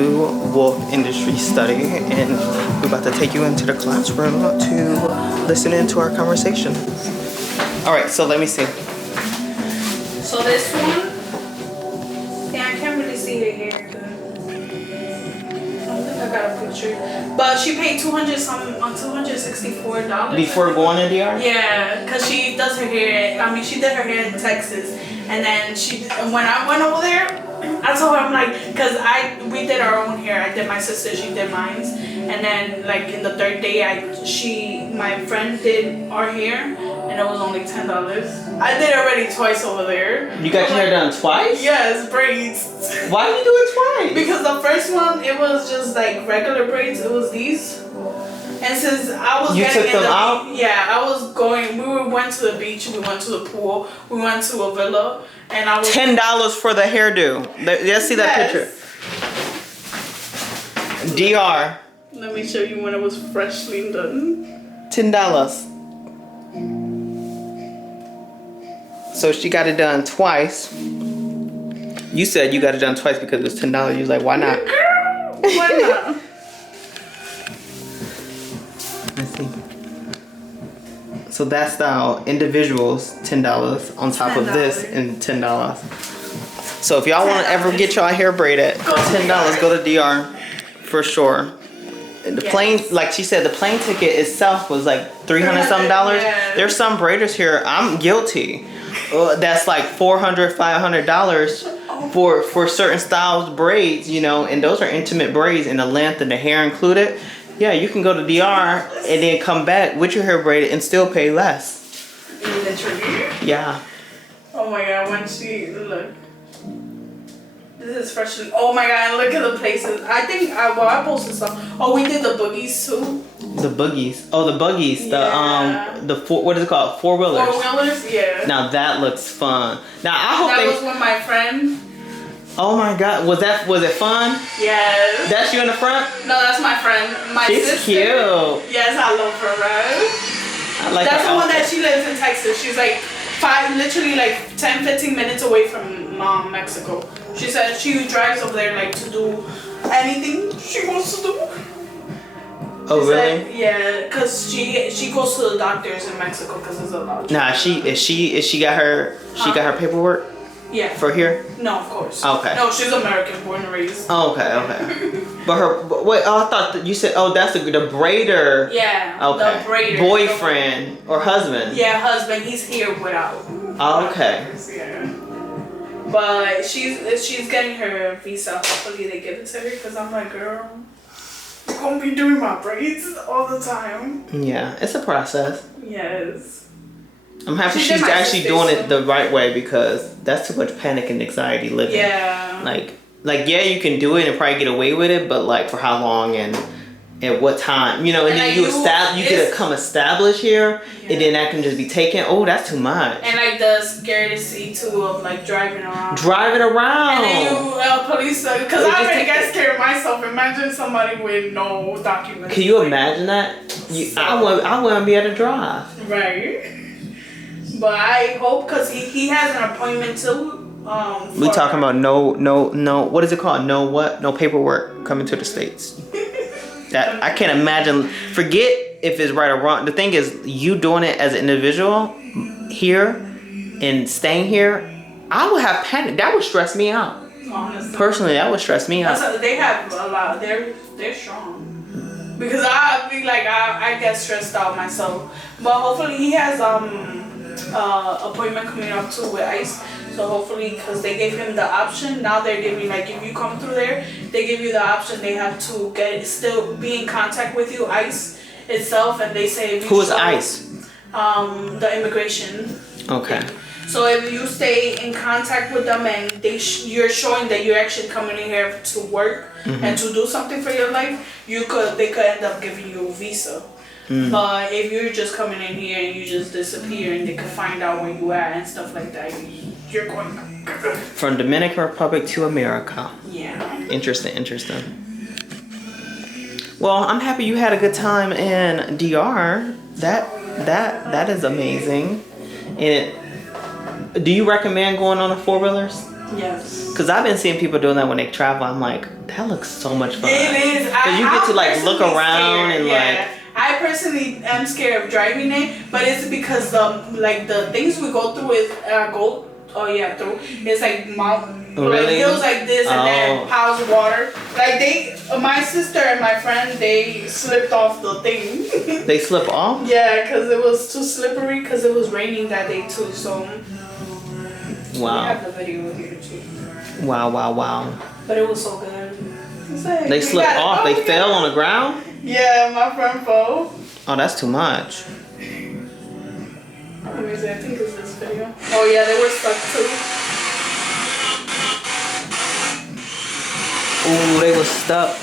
Blue Wolf Industry Study, and we're about to take you into the classroom to listen into our conversation. All right, so let me see. So this one, yeah, I can't really see her hair good. I don't think I got a picture. But she paid $264 Before going to DR? Yeah, cause she does her hair. I mean, she did her hair in Texas, and then when I went over there, I told her, I'm like, cause we did our own hair. I did my sister, she did mine, and then like in the third day, my friend did our hair, and it was only $10. I did it already twice over there. You got your hair done twice? Yes, braids. Why did you do it twice? Because the first one, it was just like regular braids. It was these. And since I was took them out? Yeah, we went to the beach, we went to the pool, we went to a villa, and I was $10 for the hairdo. Let's see that picture. DR. Let me show you when it was freshly done. $10. So she got it done twice. You said you got it done twice because it was $10. You was like, why not? Girl, why not? Let's see. So that style, individuals, $10 on top of this, and $10. So if y'all want to ever get y'all hair braided, $10, go to DR for sure. The plane, like she said, the plane ticket itself was like $300 something. Yeah. There's some braiders here. I'm guilty. That's like $400, $500 for certain styles braids, you know, and those are intimate braids, and the length and the hair included. Yeah, you can go to DR and then come back with your hair braided and still pay less. Literally? Yeah. Oh my god, when she, look. This is freshly, oh my god, look at the places. I think, I posted some. Oh, we did the boogies too. The boogies. Oh, the buggies. Yeah. What is it called? Four-wheelers. Four-wheelers, yeah. Now that looks fun. Now I hope that was with my friend. Oh my god, was it fun? Yes. That's you in the front? No, that's my friend. She's sister. Cute. Yes, I love her, right? I like that's the outfit. one that she lives in Texas. She's like literally like 10-15 minutes away from Mexico. She said she drives over there like to do anything she wants to do. Oh really? Said, yeah, cause she goes to the doctors in Mexico because there's a lot. Nah, she got her paperwork. Yeah. For here? No, of course. Okay. No, she's American, born and raised. Oh, okay. But wait, I thought that you said, that's the braider. Yeah. Okay. The braider. Boyfriend or husband? Yeah, husband. He's here without. Oh, okay. Yeah. But she's getting her visa. Hopefully they give it to her because I'm like, girl, you're gonna be doing my braids all the time. Yeah, it's a process. Yes. I'm happy she's actually doing it the right way because that's too much panic and anxiety living. Yeah. Like yeah, you can do it and probably get away with it, but like for how long and at what time, you know? And then you get to come established here, and then that can just be taken. Oh, that's too much. And like the scarcity too of like driving around. And then you police because I already get scared myself. Imagine somebody with no documents. Can you imagine that? I wouldn't be able to drive. Right. But I hope because he has an appointment too. We talking about no. What is it called? No paperwork coming to the States. That I can't imagine. Forget if it's right or wrong. The thing is, you doing it as an individual here and staying here, I would have panic. That would stress me out. Honestly. Personally, that would stress me out. They have a lot. They're strong. Because I be like I get stressed out myself. But hopefully he has appointment coming up too with ICE. So hopefully, because they gave him the option, now they're giving like if you come through there, they give you the option. They have to still be in contact with you, ICE itself, and they say if you who is ICE? The immigration. Okay. Thing. So if you stay in contact with them and you're showing that you're actually coming in here to work and to do something for your life, they could end up giving you a visa. But if you're just coming in here and you just disappear and they can find out where you at and stuff like that, you're going from Dominican Republic to America. Yeah. Interesting. Well, I'm happy you had a good time in DR. That is amazing. And do you recommend going on the four-wheelers? Yes. Because I've been seeing people doing that when they travel. I'm like, that looks so much fun. It is. Because you get to like look around scared. and like. I personally am scared of driving it, but it's because the things we go through is through. It's like really? like hills like this and then piles of water. Like my sister and my friend, they slipped off the thing. They slip off? Yeah, because it was too slippery because it was raining that day too. So wow. We have the video here too. Wow. But it was so good. Like, they slipped off. They fell on the ground? Yeah, my friend fell. Oh, that's too much. Let me see, I think it's this video. Oh yeah, they were stuck too. Ooh, they were stuck.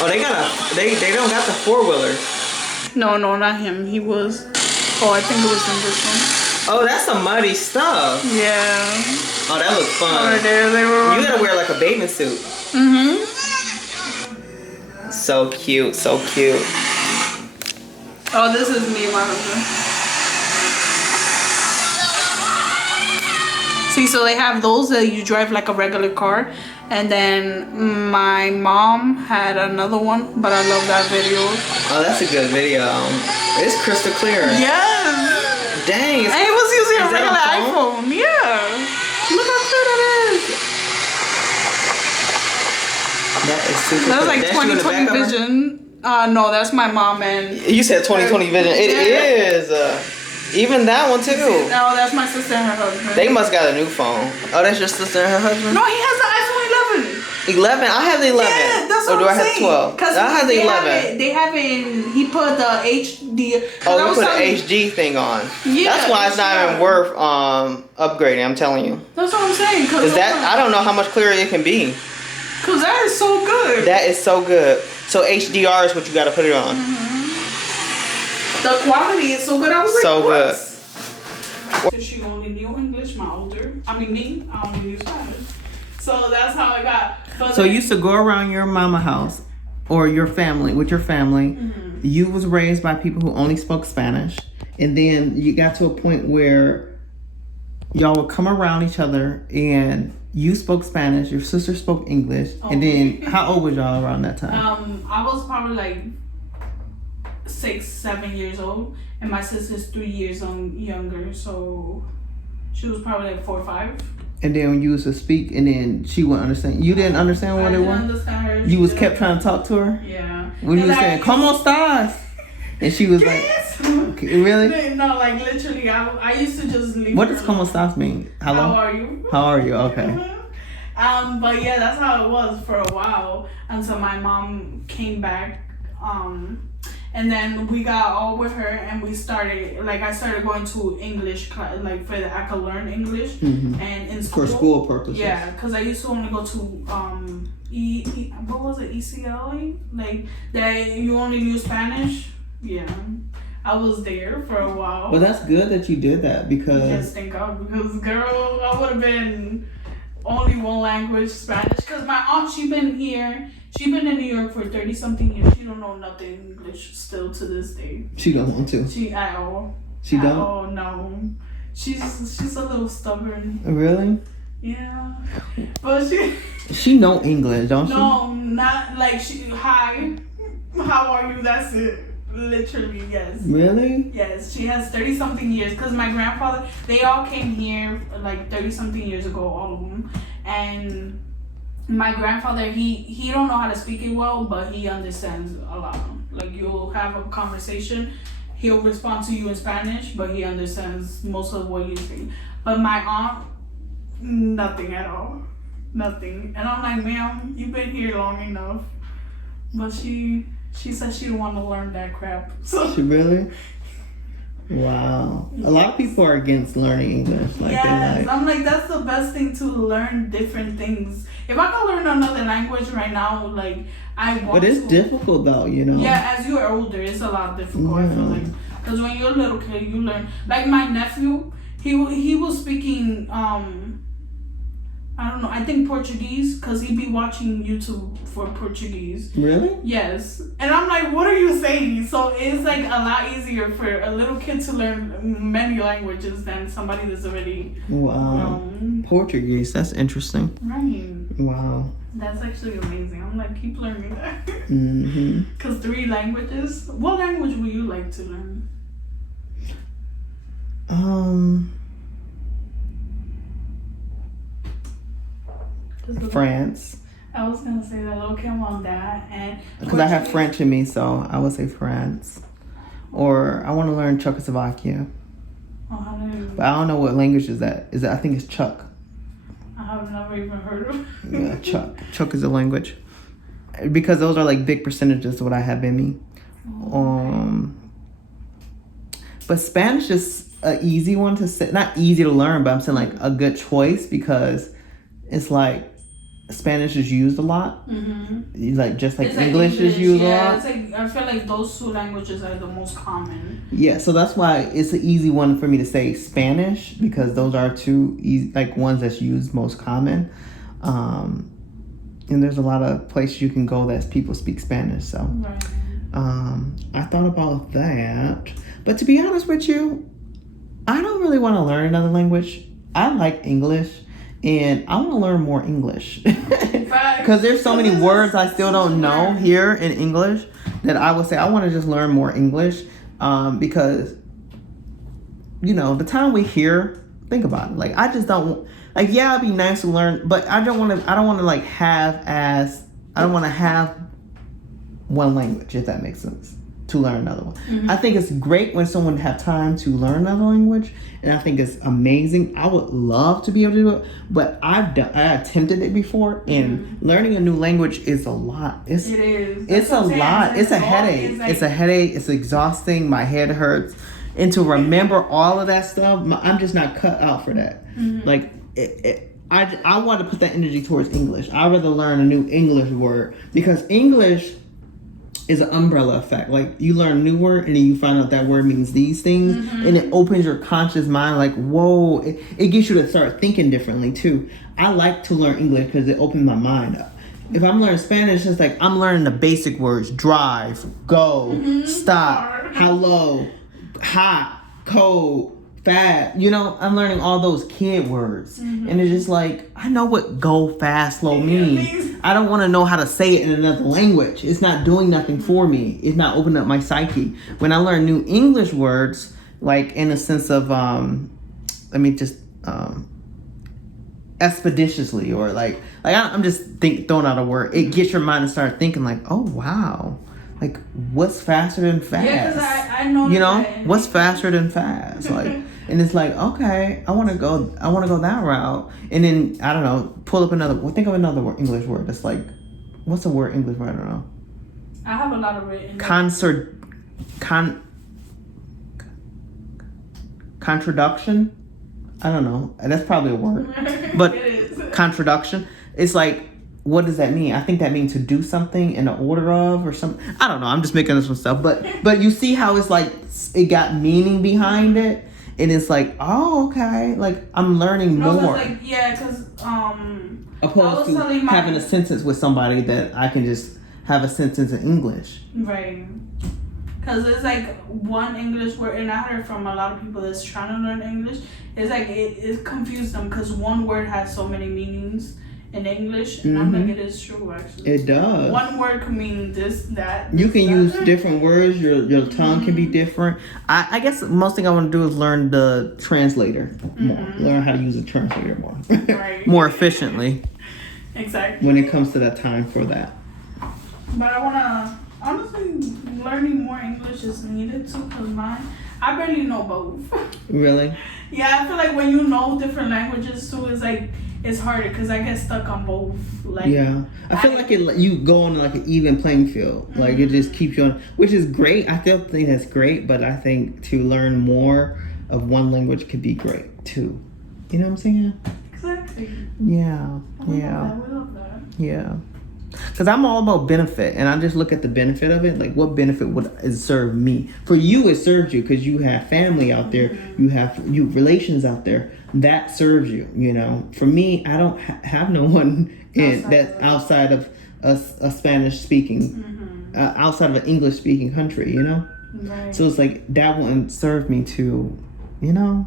Oh, they don't got the 4-wheelers. No, not him. He was. Oh, I think it was in this one. Oh, that's some muddy stuff. Yeah. Oh, that looks fun. Right there, they were. You gotta wear like a bathing suit. Mhm. So cute, so cute. Oh, this is me and my husband. See, so they have those that you drive like a regular car. And then my mom had another one, but I love that video. Oh, that's a good video. It's crystal clear. Yes. Dang. And he was using a regular iPhone. Yeah. Look how clear that is. That is super That's clear. like 20/20 vision. No, that's my mom and. You said 20/20 vision. It is. Even that one too. No, that's my sister and her husband. They must got a new phone. Oh, that's your sister and her husband? No, he has the iPhone 11. 11? I have the 11. Yeah, that's what or do I'm I have saying. 12? I have the 11. They have it in, he put the HD. Oh, we put an HD thing on. Yeah. That's why it's not even worth upgrading, I'm telling you. That's what I'm saying. Cause that, I don't know how much clearer it can be. Cause that is so good. That is so good. So HDR is what you gotta put it on. Mm-hmm. The quality is so good. I was like, so what? good. She only knew English, I only knew Spanish. So that's how I got. But so you used to go around your mama house or your family, with your family. Mm-hmm. You was raised by people who only spoke Spanish. And then you got to a point where y'all would come around each other and you spoke Spanish, your sister spoke English. Oh. And then how old was y'all around that time? I was probably like 6-7 years old. And my sister's 3 years younger, so she was probably like 4 or 5. And then when you used to speak, and then she wouldn't understand. You didn't understand what it was? I didn't understand her. You was kept trying to talk to her? Yeah. When you was saying, ¿Cómo estás? And she was like, okay, really? No, like literally, I used to just leave. What does ¿Cómo estás mean? Hello? How are you? How are you? Okay. But yeah, that's how it was for a while until my mom came back. And then we got all with her and we started, like I started going to English class, like I could learn English. Mm-hmm. And in school. For school purposes. Yeah, because I used to only go to, what was it, ECLA? Like, that you only knew Spanish. Yeah. I was there for a while. Well, that's good that you did that because... Just thank God, because girl, I would have been only one language, Spanish. Because my aunt, she been in New York for 30-something years. She don't know nothing English still to this day. She don't want to? She at all. She don't? Oh, no. She's a little stubborn. Really? Yeah. But she know English, don't she? No, not like hi, how are you? That's it. Literally, yes. Really? Yes, she has 30-something years. Because my grandfather, they all came here like 30-something years ago, all of them. And my grandfather, he don't know how to speak it well, but he understands a lot. Like, you'll have a conversation, he'll respond to you in Spanish, but he understands most of what you say. But my aunt, nothing at all. Nothing. And I'm like, ma'am, you've been here long enough. But she said she didn't want to learn that crap. So. She really? Wow. A lot of people are against learning English. Like, yes, I'm like, that's the best thing, to learn different things. If I could learn another language right now, like, I want to. But it's difficult though, you know? Yeah, as you're older, it's a lot difficult, I feel like. Because when you're a little kid, you learn. Like, my nephew, he was speaking, I don't know. I think Portuguese, because he'd be watching YouTube for Portuguese. Really? Yes. And I'm like, what are you saying? So it's like a lot easier for a little kid to learn many languages than somebody that's already Portuguese. That's interesting. Right. Wow. That's actually amazing. I'm like, keep learning that. Mm-hmm. Because 3 languages. What language would you like to learn? France. I was gonna say that. Okay, I'm on that, and because I have French in me, so I would say France. Or I want to learn Czechoslovakia. But I don't know what language is that. I think it's Czech. I have never even heard of. Yeah, Czech. Czech is a language. Because those are like big percentages of what I have in me. But Spanish is an easy one to say. Not easy to learn, but I'm saying like a good choice because it's like Spanish is used a lot. Mm-hmm. Like just like English is used a lot. It's like, I feel like those 2 languages are the most common. Yeah, so that's why it's an easy one for me to say Spanish because those are 2 easy, like ones that's used most common. And there's a lot of places you can go that people speak Spanish. So right. I thought about that. But to be honest with you, I don't really want to learn another language. I like English. And I want to learn more English because there's so many words I still don't know here in English that I would say I want to just learn more English because, you know, the time we hear, think about it. Like, I just don't like, yeah, it'd be nice to learn, but I don't want to like I don't want to have one language, if that makes sense, to learn another one. Mm-hmm. I think it's great when someone have time to learn another language. And I think it's amazing. I would love to be able to do it, but I attempted it before, and learning a new language is a lot. It is. It's a lot. It's a headache. It's a headache. It's exhausting. My head hurts, and to remember all of that stuff, I'm just not cut out for that. Mm-hmm. Like I want to put that energy towards English. I'd rather learn a new English word because English is an umbrella effect. Like you learn a new word and then you find out that word means these things, and it opens your conscious mind. Like, whoa, it gets you to start thinking differently too. I like to learn English because it opens my mind up. If I'm learning Spanish, it's like I'm learning the basic words: drive, go, stop, hello, hot, cold, fast. You know, I'm learning all those kid words, and it's just like I know what go, fast, slow means. I don't want to know how to say it in another language. It's not doing nothing for me. It's not opening up my psyche. When I learn new English words, like in a sense of, expeditiously, or I'm just throwing out a word. It gets your mind to start thinking like, oh wow, like what's faster than fast? Yeah, because I know. You know, what's faster than fast? Like, and it's like, okay, I want to go that route, and then I don't know, pull up think of another English word that's like, what's a word English word? I don't know. I have a lot of it. Contraduction. I don't know. That's probably a word, but contraduction. It's like, what does that mean? I think that means to do something in the order of or something. I don't know. I'm just making this one stuff, but you see how it's like it got meaning behind it. And it's like, oh, okay. Like, I'm learning more. Like, yeah, because, opposed to having a sentence with somebody that I can just have a sentence in English. Right. Because it's like one English word, and I heard from a lot of people that's trying to learn English, it's like it confused them because one word has so many meanings in English, and I'm like, it is true actually. It does. One word can mean this, that. You can use different words. Your tongue can be different. I guess most thing I want to do is learn the translator more. Learn how to use a translator more, more efficiently. Exactly. When it comes to that time for that. But I wanna honestly learning more English is needed too, because I barely know both. Really? Yeah, I feel like when you know different languages too, it's like. It's harder because I get stuck on both. Like, yeah, I feel like you go on like an even playing field. Like it just keeps you on, which is great. I still think that's great, but I think to learn more of one language could be great too. You know what I'm saying? Exactly. Yeah. We love that. Yeah. Because I'm all about benefit, and I just look at the benefit of it. Like, what benefit would it serve me? For you, it serves you because you have family out there, you have relations out there. that serves you. You know, for me, I don't have no one that's outside of a Spanish speaking, outside of an English speaking country. You know, right. So it's like that wouldn't serve me to, you know.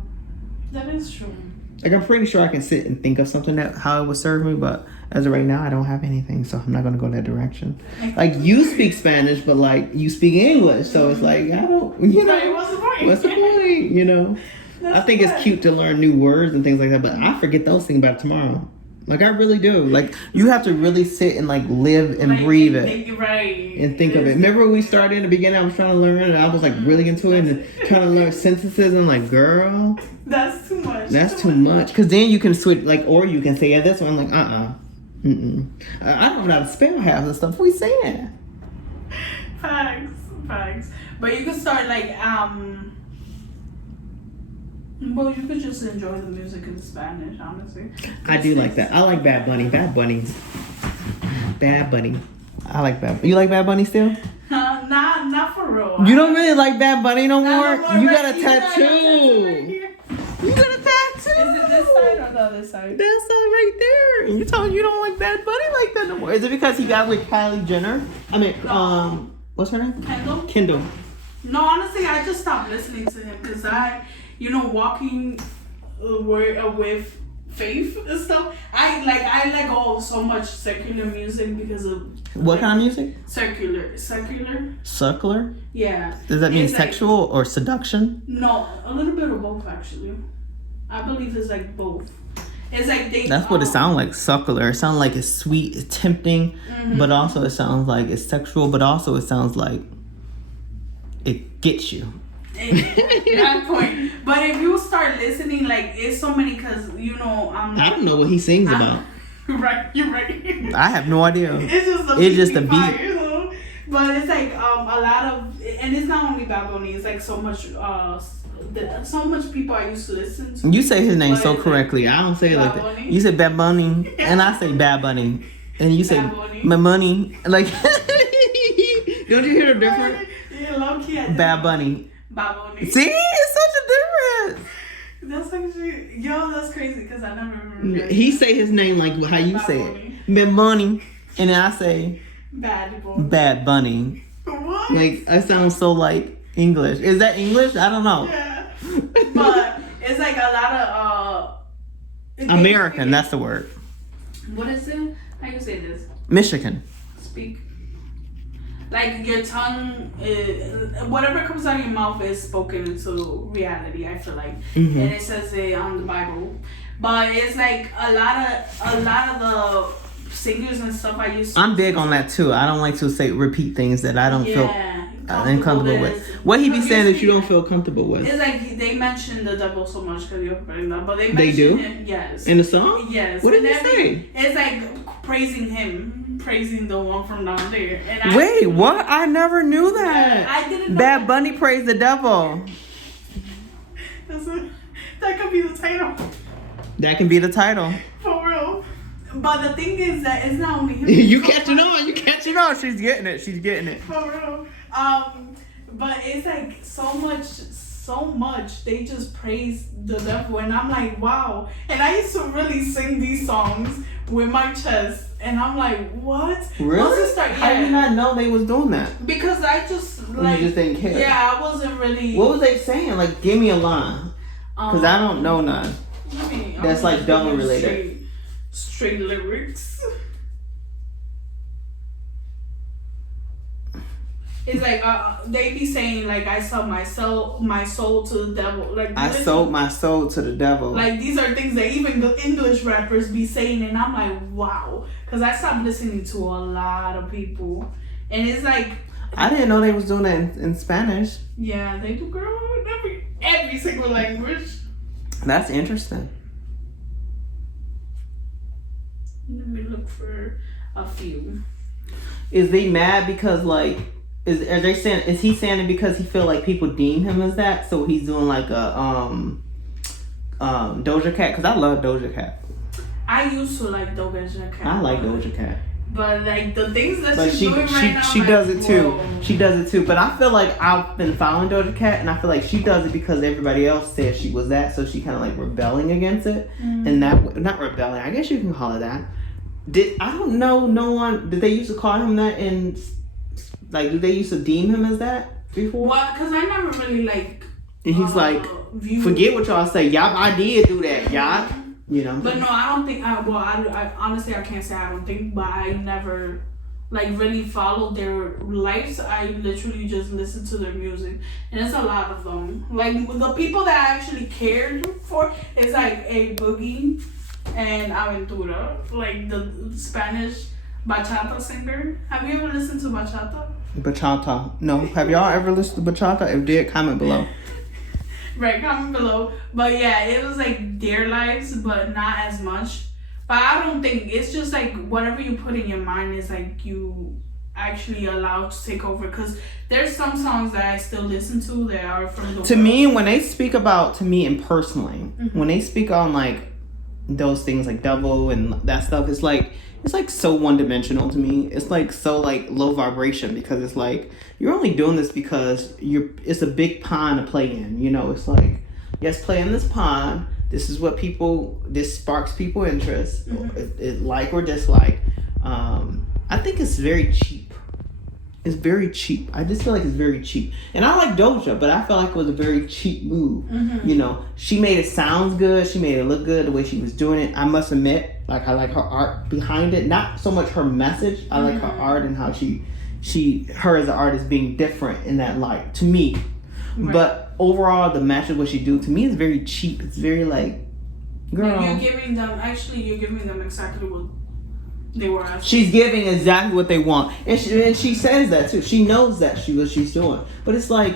That is true. Like I'm pretty sure I can sit and think of something that how it would serve me, but as of right now, I don't have anything, so I'm not gonna go that direction. Like you speak Spanish, but like you speak English, so it's like I don't, you know, right, what's the point? What's the point? You know, I think it's cute to learn new words and things like that, but I forget those things about tomorrow. Like I really do. Like you have to really sit and like live and like, breathe it, right? And think of it. Remember when we started in the beginning? I was trying to learn, and I was like really into it and trying to learn sentences. And I'm like, girl, that's too much. That's too much. Because then you can switch, like, or you can say, yeah, this one. I'm like, I don't know how to spell half the stuff we saying. Facts. But you can start like well, you could just enjoy the music in Spanish, honestly. I do like that. I like Bad Bunny. Bad Bunny. I like Bad Bunny. You like Bad Bunny still? Not for real. You don't really like Bad Bunny no more? You got a tattoo. You got a tattoo. Is it this side or the other side? That side right there. And you told me you don't like Bad Bunny like that no more. Is it because he got with Kylie Jenner? I mean, what's her name? Kendall. No, honestly, I just stopped listening to him because walking with faith and stuff. I let go of so much secular music because of what kind of music? Secular. Circular? Yeah. Does that mean sexual or seduction? No, a little bit of both actually. I believe it's like both. It's like they. That's what it sounds like. Suckler. It sounds like it's sweet, it's tempting, but also it sounds like it's sexual, but also it sounds like it gets you. That point. But if you start listening, like it's so many, because I don't know what he sings about. Right, you're right. I have no idea. It's just a beat. But it's like a lot of, and it's not only Bad Bunny. It's like so much people I used to listen to. You say his name so correctly. I don't say it like that. You say Bad Bunny, and I say Bad Bunny, and you say my money. Like, don't you hear the difference? Yeah, low key. Bad Bunny. Bad Bunny. See, it's such a difference. That's actually, that's crazy because I never remember. He say his name like how you say it. Bad Bunny, and then I say Bad Bunny. What? Like I sound so like English. Is that English? I don't know. Yeah. But it's like a lot of American. That's the word. What is it? How you say this? Michigan. Speak. Like your tongue, whatever comes out of your mouth is spoken into reality. I feel like, and it says it on the Bible. But it's like a lot of the singers and stuff I used to. I'm big on that too. I don't like to repeat things that I don't feel uncomfortable with. What he be saying that you don't feel comfortable with? It's like they mention the devil so much because you're putting that, but they do. Him, yes. In the song? Yes. What did they say? It's like praising him, praising the one from down there. And wait, what? I never knew that. Yeah, I didn't know Bad Bunny praised the devil. That could be the title. That can be the title. For real. But the thing is that it's not only him. You catching on. She's getting it. For real. But it's like so much they just praise the devil, and I'm like, wow. And I used to really sing these songs with my chest, and I'm like, what? Really? How did you not know they was doing that? Because I just like, you just didn't care. Yeah, I wasn't really. What was they saying? Like, give me a line, because I don't know none. That's like double related. Straight lyrics. It's like they be saying like I sold my soul to the devil. Like I sold my soul to the devil. Like these are things that even the English rappers be saying, and I'm like, wow, because I stopped listening to a lot of people, and it's like I didn't know they was doing that in Spanish. Yeah, they do, girl. Every single language. That's interesting. Let me look for a few. Is they mad because like? Is he saying it because he feel like people deem him as that, so he's doing like a Doja Cat? Because I love Doja Cat. I used to like Doja Cat. I like Doja Cat. But like the things that she's doing right now, she like, does it too. whoa. She does it too. But I feel like I've been following Doja Cat, and I feel like she does it because everybody else said she was that, so she kind of like rebelling against it. And that, not rebelling, I guess you can call it that. I don't know, no one, did they used to call him that, and like, did they used to deem him as that before? Well, because I never really like. And he's like, forget what y'all say, y'all, I did do that, y'all. You know. But no, I don't think. I honestly, I can't say I don't think, but I never like really followed their lives. I literally just listened to their music, and it's a lot of them. Like the people that I actually cared for is like A Boogie and Aventura, like the Spanish bachata singer. Have you ever listened to bachata? Bachata. No. Have y'all ever listened to bachata? If did, comment below. Right, comment below. But yeah, it was like their lives, but not as much. But I don't think, it's just like whatever you put in your mind is like you actually allowed to take over. Because there's some songs that I still listen to that are from the To me, when they speak about, to me and personally, when they speak on like those things like devil and that stuff, it's like so one-dimensional to me. It's like so like low vibration, because it's like you're only doing this because it's a big pond to play in, you know. It's like, yes, play in this pond, this sparks people interest, it like or dislike. I think it's very cheap. It's very cheap. I just feel like it's very cheap. And I like Doja, but I feel like it was a very cheap move. You know, she made it sound good. She made it look good the way she was doing it. I must admit, like, I like her art behind it. Not so much her message. I like her art and how her as an artist being different in that light, to me. Right. But overall, the match of what she do, to me, is very cheap. It's very like, girl. You're giving them exactly what they were asking. She's giving exactly what they want, and she says that too. She knows that what she's doing, but it's like,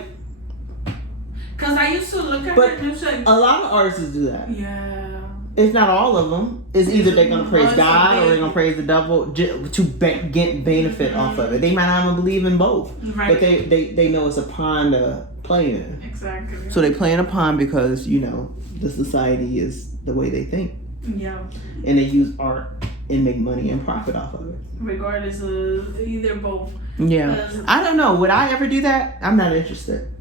because I used to look at her and it's like, a lot of artists do that. Yeah. If not all of them, it's either they're gonna praise God or they're gonna praise the devil to get benefit off of it. They might not even believe in both, right. But they know it's a pond to play in. Exactly. So they play in a pond because, you know, the society is the way they think. Yeah. And they use art and make money and profit off of it. Regardless of either both. Yeah. I don't know. Would I ever do that? I'm not interested.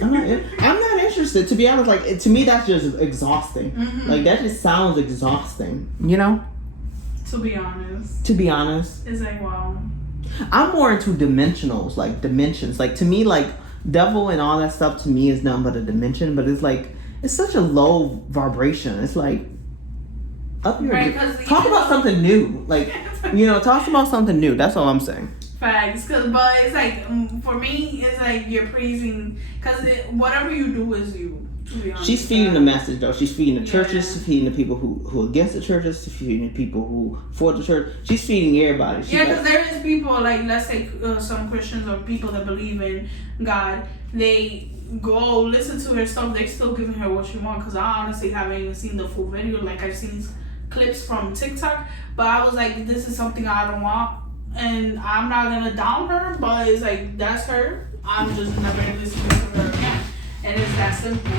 I'm not interested, to be honest. Like, to me, that's just exhausting. Like, that just sounds exhausting, you know? To be honest. It's like, wow. I'm more into dimensionals, like dimensions. Like, to me, like, devil and all that stuff to me is nothing but a dimension, but it's like, it's such a low vibration. It's like, up your, right, talk about something new. Like, you know, talk about something new. That's all I'm saying. Facts, but it's like, for me, it's like you're praising, because whatever you do is you. To be honest. She's feeding the message, though. She's feeding the churches, she's feeding the people who are against the churches, she's feeding the people who for the church. She's feeding everybody. Because there is people, like, let's say some Christians or people that believe in God, they go listen to her stuff, they're still giving her what she wants, because I honestly haven't even seen the full video. Like, I've seen clips from TikTok, but I was like, this is something I don't want. And I'm not gonna down her, but it's like, that's her. I'm just never gonna listen to her again. And it's that simple.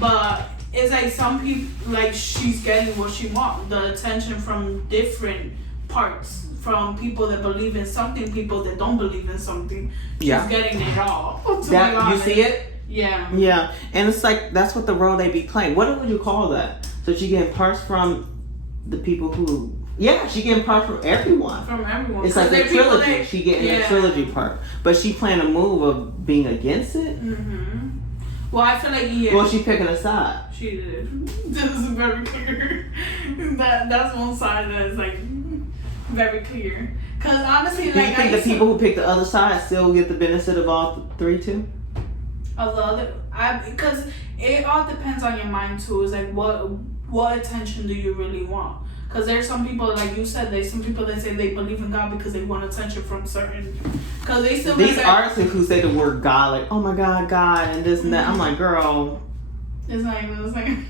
But it's like some people, like, she's getting what she wants. The attention from different parts. From people that believe in something, people that don't believe in something. She's getting it all. That, you see it? Yeah. Yeah. And it's like, that's what the role they be playing. What would you call that? So she getting parts from the people who... Yeah, she getting parts from everyone. From everyone. It's like a trilogy. She getting a trilogy part. But she playing a move of being against it. Well, I feel like, well, she picking a side. She did. This is very clear. That's one side that is like very clear. Because honestly, do you think the people who pick the other side still get the benefit of all three too? Of the other, because it all depends on your mind too. It's like what attention do you really want? Because there's some people, like you said, there's some people that say they believe in God because they want attention from certain... Because they still... These artists who say the word God, like, oh my God, God, and this and that. I'm like, girl... It's not even the same.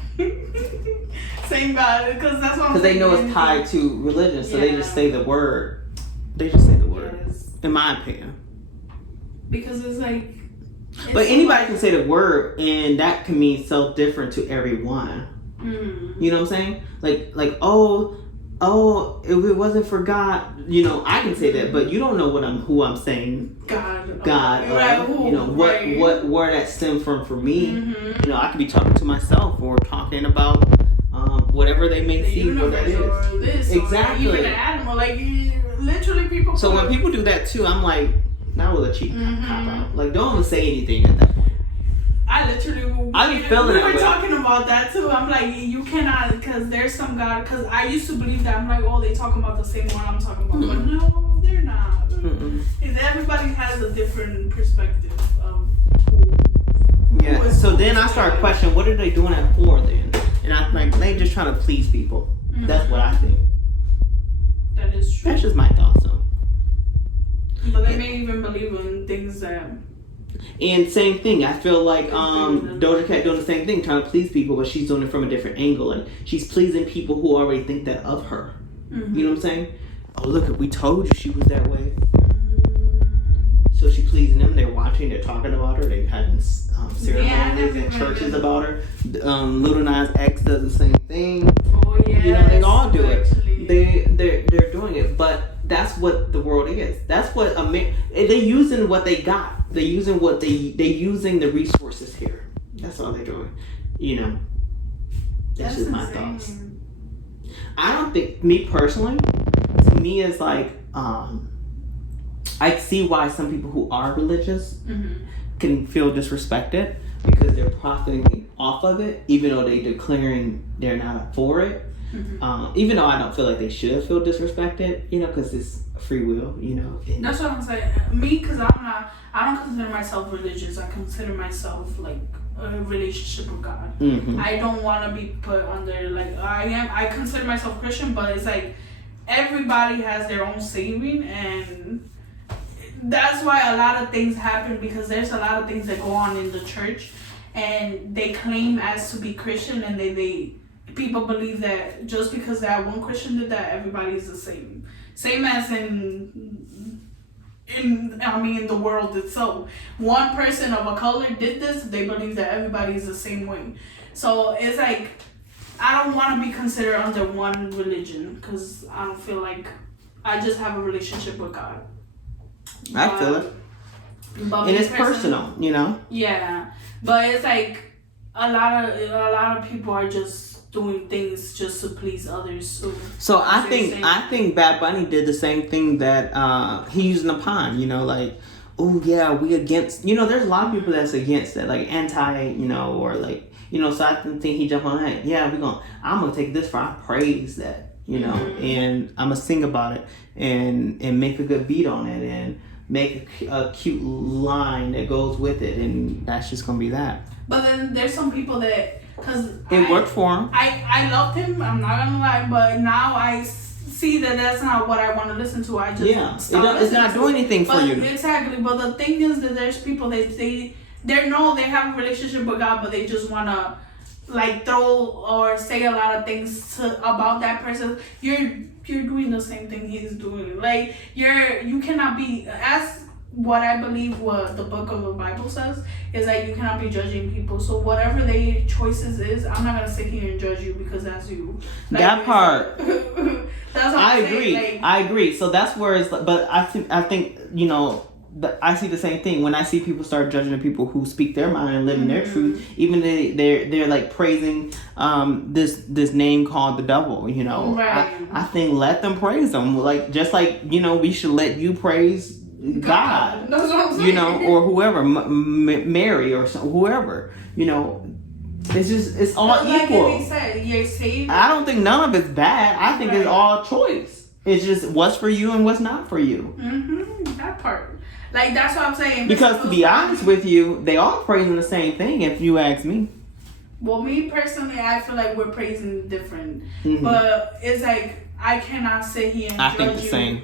Same God, because that's what... Because they know it's tied to religion, so they just say the word. They just say the word, in my opinion. Because it's like... But anybody can say the word, and that can mean so different to everyone. You know what I'm saying? Like, oh, oh, if it wasn't for God, you know, I can say that, but you don't know who I'm saying. God. God, you know, where that stemmed from for me. Mm-hmm. You know, I could be talking to myself or talking about whatever they may see what that is. Or this, exactly. Or even an animal, like literally people. So when people do that too, I'm like, that was a cheap cop out. Like, don't even say anything at that point. I literally, I be feeling we were talking about that too. I'm like, you cannot, because there's some God, because I used to believe that. I'm like, oh, they talking about the same one I'm talking about. But no, they're not. Everybody has a different perspective of who. Yeah, so then I started questioning, what are they doing that for then? And I'm like, they just trying to please people. That's what I think. That is true. That's just my thoughts though. But they may even believe in things that... And same thing, I feel like Doja Cat doing the same thing, trying to please people, but she's doing it from a different angle. And she's pleasing people who already think that of her. You know what I'm saying? Oh, look, we told you she was that way. So she's pleasing them. They're watching. They're talking about her. They're having ceremonies and churches about her. Lil Nas X does the same thing. Oh yeah. You know, they all do it. They're doing it, but that's what the world is. That's what they're using what they got. They're using they're using the resources here. That's all they're doing. You know. That's just my thoughts. I don't think, me personally, to me it's like I see why some people who are religious can feel disrespected because they're profiting off of it, even though they're declaring they're not for it. Even though I don't feel like they should feel disrespected, you know, because it's free will, you know. That's what I'm saying. Me, because I don't consider myself religious. I consider myself like a relationship with God. I don't want to be put under like I consider myself Christian, but it's like everybody has their own saving, and that's why a lot of things happen, because there's a lot of things that go on in the church, and they claim as to be Christian, and they people believe that just because that one Christian did that, everybody is the same. Same as in the world itself. One person of a color did this, they believe that everybody is the same way. So it's like, I don't want to be considered under one religion, because I don't feel like I just have a relationship with God. I feel it. And it's personal, you know? Yeah. But it's like a lot of people are just doing things just to please others. So I think Bad Bunny did the same thing that he used in the pond, you know, like, oh yeah, we against, you know, there's a lot of people that's against it, like anti, you know, or like, you know, so I think he jumped on that. Yeah, I'm gonna take this for I praise that, you know, and I'm gonna sing about it and make a good beat on it and make a cute line that goes with it, and that's just gonna be that. But then there's some people that, because it worked for him. I loved him, I'm not gonna lie, but now I see that that's not what I want to listen to. I just it's not doing anything for you. Exactly, but the thing is that there's people that they have a relationship with God, but they just want to like throw or say a lot of things about that person. You're doing the same thing he's doing. Like you cannot be, as what I believe what the book of the Bible says is that you cannot be judging people. So whatever their choices is, I'm not gonna sit here and judge you because that's you. Like, that part. That's what I agree. Like, I agree. So that's where it's. But I think you know. I see the same thing when I see people start judging the people who speak their mind and live in their truth. Even they're like praising this name called the devil. You know, right. I think let them praise them. Like just like, you know, we should let you praise God. That's what I'm saying. You know, or whoever, Mary or whoever. You know, it's all equal. Like said, you're saved. I don't think none of it's bad. I think it's all choice. It's just what's for you and what's not for you. That part. Like, that's what I'm saying. Because to be honest with you, they all praising the same thing, if you ask me. Well, me personally, I feel like we're praising different. But it's like, I cannot sit here and judge you. I think the same.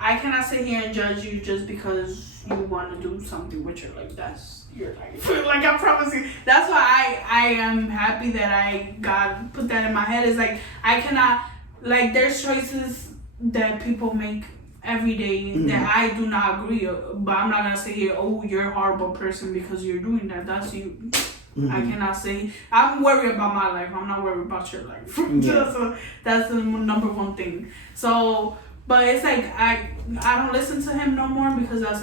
I cannot sit here and judge you just because you want to do something with your life. That's your life. Like, I promise you. That's why I am happy that God put that in my head. It's like, I cannot, like, there's choices that people make every day that I do not agree, but I'm not gonna say, oh, you're a horrible person because you're doing that. That's you. I cannot say. I'm worried about my life. I'm not worried about your life. So that's the number one thing. So, but it's like I don't listen to him no more because that's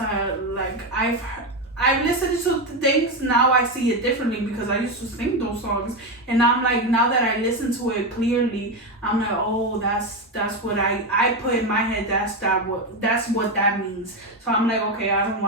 I've listened to things, now I see it differently because I used to sing those songs, and I'm like, now that I listen to it clearly, I'm like, oh, that's what I put in my head, that's what that means. So I'm like, okay, I don't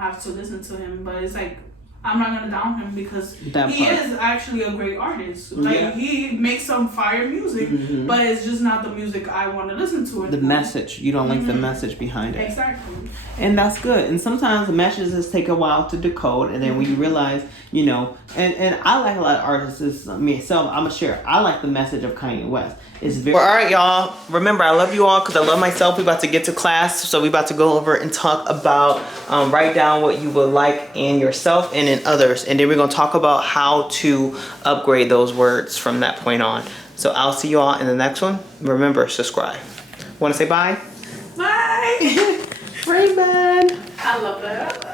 have to listen to him, but it's like, I'm not gonna down him because he is actually a great artist. Like he makes some fire music, but it's just not the music I want to listen to. The message, you don't like the message behind it. Exactly. And that's good. And sometimes the messages take a while to decode, and then when you realize, you know, and I like a lot of artists. So I'm gonna share. I like the message of Kanye West. It's very. Well, all right, y'all. Remember, I love you all because I love myself. We about to get to class, so we about to go over and talk about write down what you would like in yourself and in others, and then we're gonna talk about how to upgrade those words from that point on. So I'll see you all in the next one. Remember, subscribe. Want to say bye? Bye. Raymond. I love that.